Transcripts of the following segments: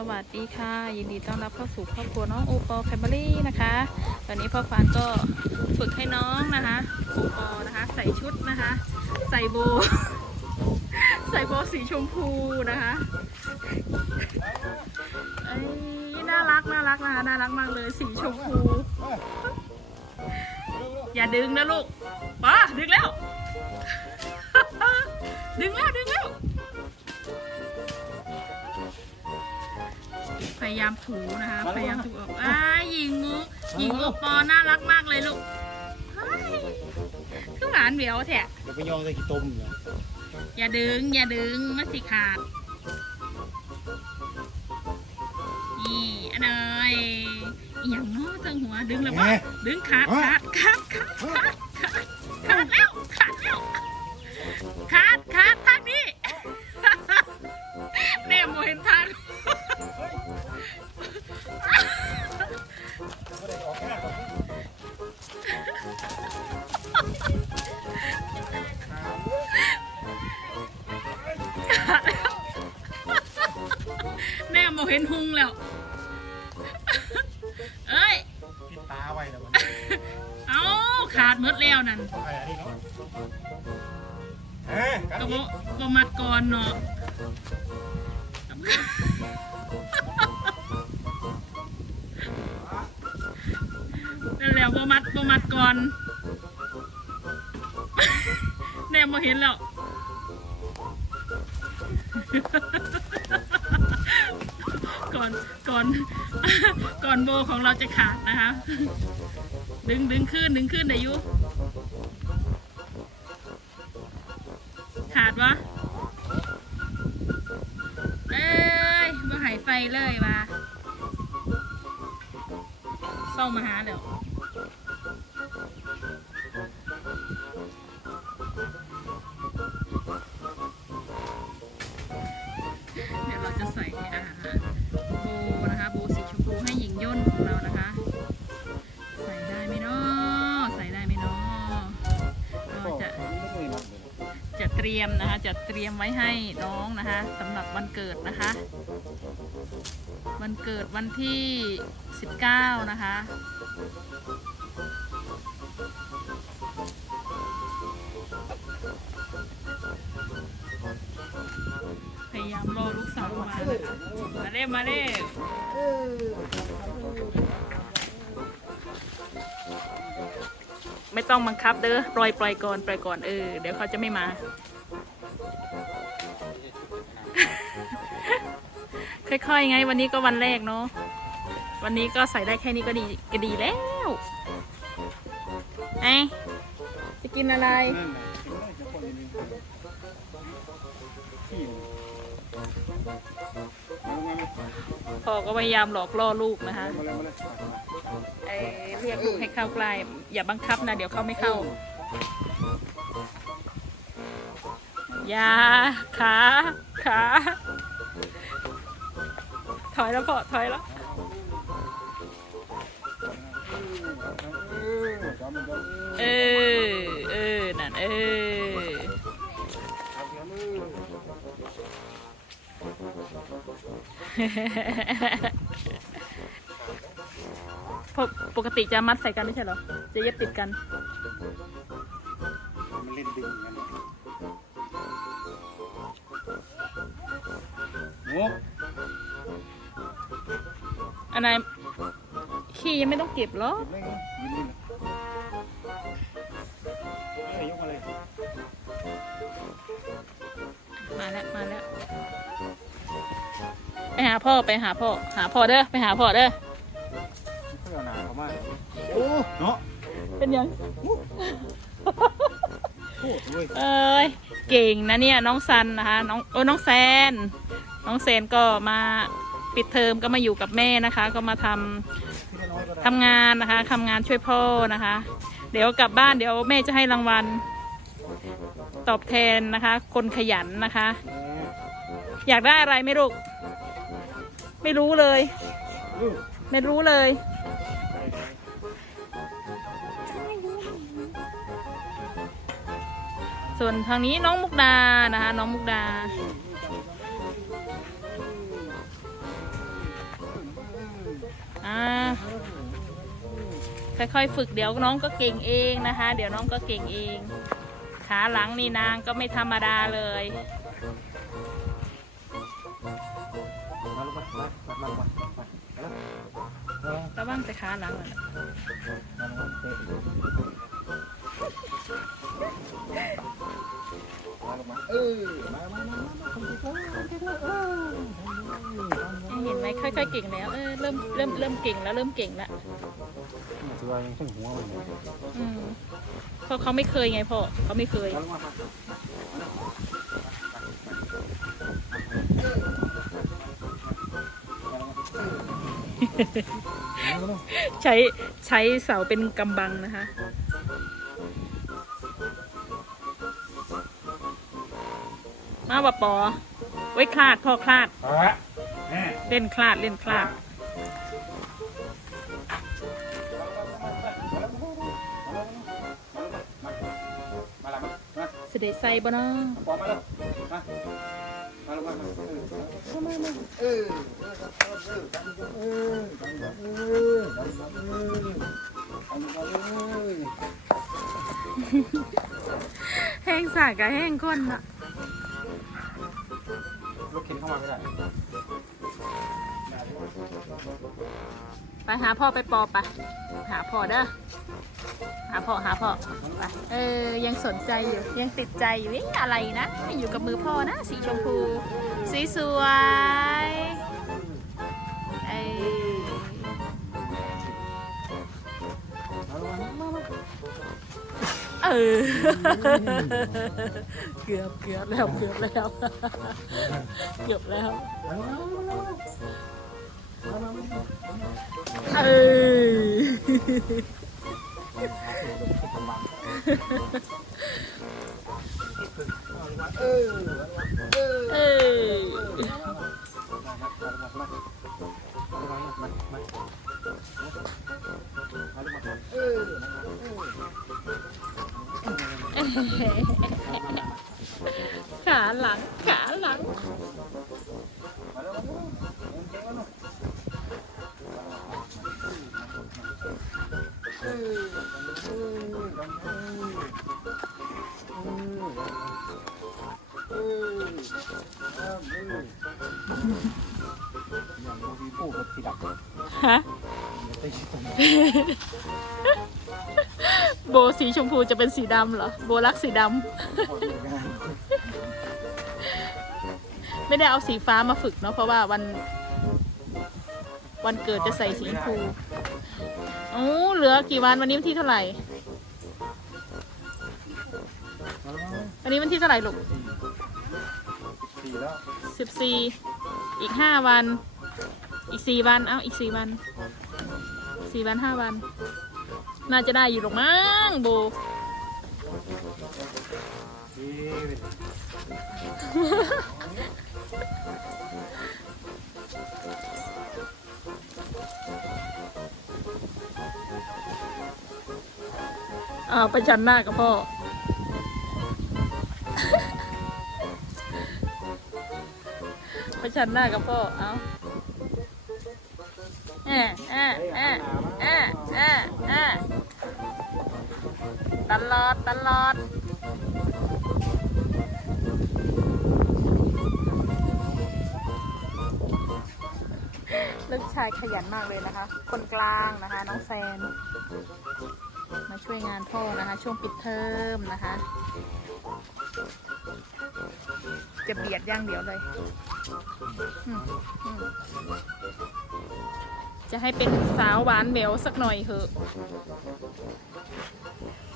สวัสดีค่ะ ยินดีต้อนรับเข้าสู่ครอบครัวน้องโอปอแฟมิลี่นะคะ ตอนนี้พ่อฟานก็ฝึกให้น้องนะคะโอปอนะคะ ใส่ชุดนะคะ ใส่โบ ใส่โบสีชมพูนะคะเอ้น่ารักน่ารักนะคะน่ารักมากเลยสีชมพู อย่าดึงนะลูกป้าดึงแล้ว ดึงแล้วดึงแล้ว ยายามถูนะคะ พยายามถูออกอ้ายหญิงงูหญิงโอปอน่ารักมากเลยลูกเฮ้ยคือหวานเหวียวแท้เดี๋ยวไปย่องใส่ขี้ต้มเนี่ยอย่าดึง อย่าดึงมันสิขาด นี่อันเอ้ยอหย่างง้อจังหัวดึงแล้ววะดึงขาดขาดขาดขาดขาดขาดขาดแล้วขาดแล้ว อนเนาะนั่นแล้วบ่มัดบ่มัดก่อนแน่บ่เห็นแล้วก่อนก่อนก่อนโบของเราจะขาดนะคะ ดึงดึงขึ้นดึงขึ้นได้อยุขาดวะ บ่หายไฟเลยว่ะเศร้ามาหาเดี๋ยวเดี๋ยวเราจะใส่อาหารโบนะคะโบสีชมพูให้หญิงย่นของเรานะคะ ใส่ได้ไหมเนาะใส่ได้ไหมเนาะก็จะไม่เคยนับเลยจะเตรียมนะคะจะเตรียมไว้ให้น้องนะคะสำหรับวันเกิดนะคะ วันเกิดวันที่ 19 นะคะ พยายามรอลูกสาวมานะคะมาเร็วมาเร็วไม่ต้องบังคับเด้อปล่อยปล่อยก่อนปล่อยก่อนเออเดี๋ยวเขาจะไม่มา ค่อยๆไง วันนี้ก็วันแรกเนาะวันนี้ก็ใส่ได้แค่นี้ก็ดีก็ดีแล้วไอจะกินอะไรไพ่อก็พยายามหลอกล่อลูกนะคะเลยมาเลยไอเรียกลูกให้เข้าใกล้อย่าบังคับนะ เดี๋ยวเข้าไม่เข้าอย่าขาขา ถอยแล้วพ่อถอยแล้วเออจำมันจะเออเออนั่นเออเอาเดี๋ยวมือเพราะปกติจะมัดใส่กันไม่ใช่เหรอ จะเย็บติดกันมันเล่นดึงกันงก อันไหนขี้ยังไม่ต้องเก็บหรอกเล่นยินดีนะเอ้ยยกมาเลยมาแล้วมาแล้วไปหาพ่อไปหาพ่อหาพ่อเด้อไปหาพ่อเด้อเพื่อหนาเขามากโอ้เนาะเป็นยังโคตรเว้ยเอ้ยเก่งนะเนี่ยน้องซันนะคะน้องโอ้น้องแซน น้องแซนก็มา ปิดเทอมก็มาอยู่กับแม่นะคะ ก็มาทำที่น้อยก็ได้ทำงานนะคะทำงานช่วยพ่อนะคะ เดี๋ยวกลับบ้านเดี๋ยวแม่จะให้รางวัล ตอบแทนนะคะ คนขยันนะคะ อยากได้อะไรไม่ลูกไม่รู้เลย ไม่รู้เลยส่วนทางนี้น้องมุกดานะคะ น้องมุกดา ค่อยๆฝึกเดี๋ยวน้องก็เก่งเองนะคะ เดี๋ยวน้องก็เก่งเอง ขาหลังนี่นางก็ไม่ธรรมดาเลยแล้วเออระวังแต่ขาหลังน่ะเออมา ค่อยๆเก่งแล้วเออเริ่มเริ่มเริ่มเก่งแล้วเริ่มเก่งแล้วถือว่ายังช่างหัวมันอยู่อืมเพราะเขาไม่เคยไงพ่อเขาไม่เคยมาลงมามาใช้ใช้เสาเป็นกำบังนะคะมาว่าปอไว้คลาดพ่อคลาดอะแม่ เล่นคลาดเล่นคลาด เสด็จใส่บ่นะแห้งสากกับแห้งก้นอะลูกเข็นเข้ามาไม่ได้ ไปหาพ่อไปปอไปหาพ่อเด้อหาพ่อหาพ่อไปเออยังสนใจอยู่ยังติดใจอยู่เอ๊ะอะไรนะ อยู่กับมือพ่อนะ สีชมพูสีสวยเอ้ยเออเกือบเกือบแล้วเกือบแล้วเกือบแล้ว เออเออขาหลังขาหลัง ฮะโบสีชมพูจะเป็นสีดำเหรอ โบรักสีดำ ไม่ได้เอาสีฟ้ามาฝึกเนาะเพราะว่าวัน วันเกิดจะใส่สีชมพูโอ้เหลือกี่วันวันนี้วันที่เท่าไหร่ วันนี้วันที่เท่าไหร่ลูก สี่แล้วสิบสี่อีกห้าวัน อีกสี่วัน เอ้า อีกสี่วันสี่วันห้าวัน น่าจะได้อยู่หรอกมั้งโบอ้าวไปชันหน้ากับพ่อ ไปชันหน้ากับพ่อ เอาแอะแอะแอะแอะแอะแอะตลอด ตลอดลูกชายขยันมากเลยนะคะ คนกลางนะคะ น้องแซน ช่วยงานพ่อนะคะ ช่วงปิดเทอมนะคะ จะเบียดอย่างเดียวเลยอืมอืมจะให้เป็นสาวหวานแหววสักหน่อยเถอะ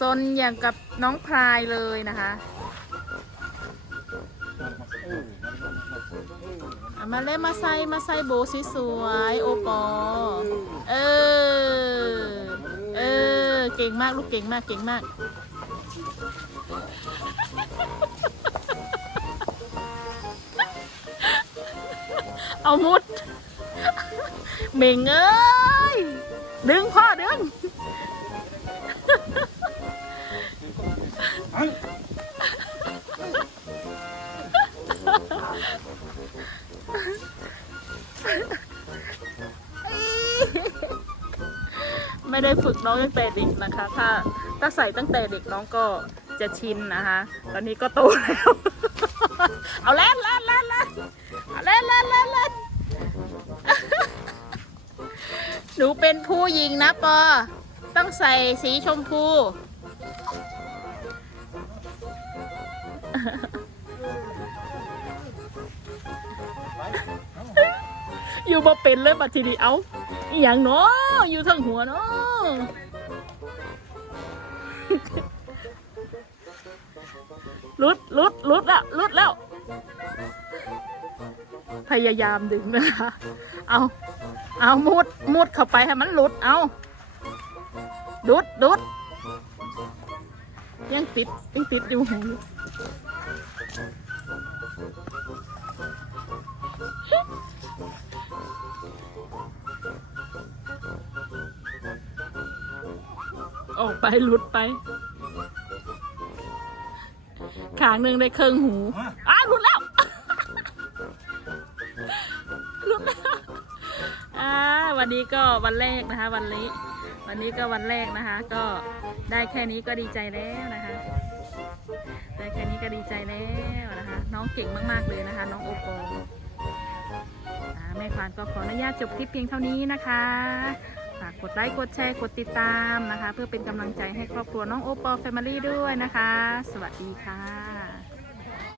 ซนอย่างกับน้องพลายเลยนะคะเอามาเล่นมาใส่มาใส่โบสสวยๆโอปอ เออเออ เก่งมาก ลูกเก่งมากเก่งมาก เอามุดเม่งเอ้ย ดึงพ่อดึง ไม่ได้ฝึกน้องตั้งแต่เด็กนะคะ ถ้าถ้าใส่ตั้งแต่เด็กน้องก็จะชินนะคะ ตอนนี้ก็โตแล้ว เอาเล่นเล่นเล่นเล่นเอาเล่นเล่นเล่นเล่นหนูเป็นผู้หญิงนะปอ ต้องใส่สีชมพูอยู่บ่เป็นเลยบัดทีนี้เอาอหย่างเนาะอยู่ทั้งหัวเนาะ ลุดลุดลุดแล้วลุดแล้ว พยายามดึงนะคะ เอา เอามุดมุดเข้าไปให้มันหลุด เอาดุดดุดยังติดยังติดอยู่ ออกไปหลุดไป ขางหนึ่งได้เครื่องหูอ้าวหลุดแล้วหลุดแล้วอ่าวันนี้ก็วันแรกนะคะ วันนี้ วันนี้ก็วันแรกนะคะ ก็ได้แค่นี้ก็ดีใจแล้วนะคะ ได้แค่นี้ก็ดีใจแล้วนะคะ น้องเก่งมากๆเลยนะคะ น้องโอปออ่าแม่ควานก็ขออนุญาตจบคลิปเพียงเท่านี้นะคะฝา กดไลค์กดแชร์กดติดตามนะคะ เพื่อเป็นกำลังใจให้ครอบครัวน้องโอปอลแฟมิลี่ด้วยนะคะ สวัสดีค่ะ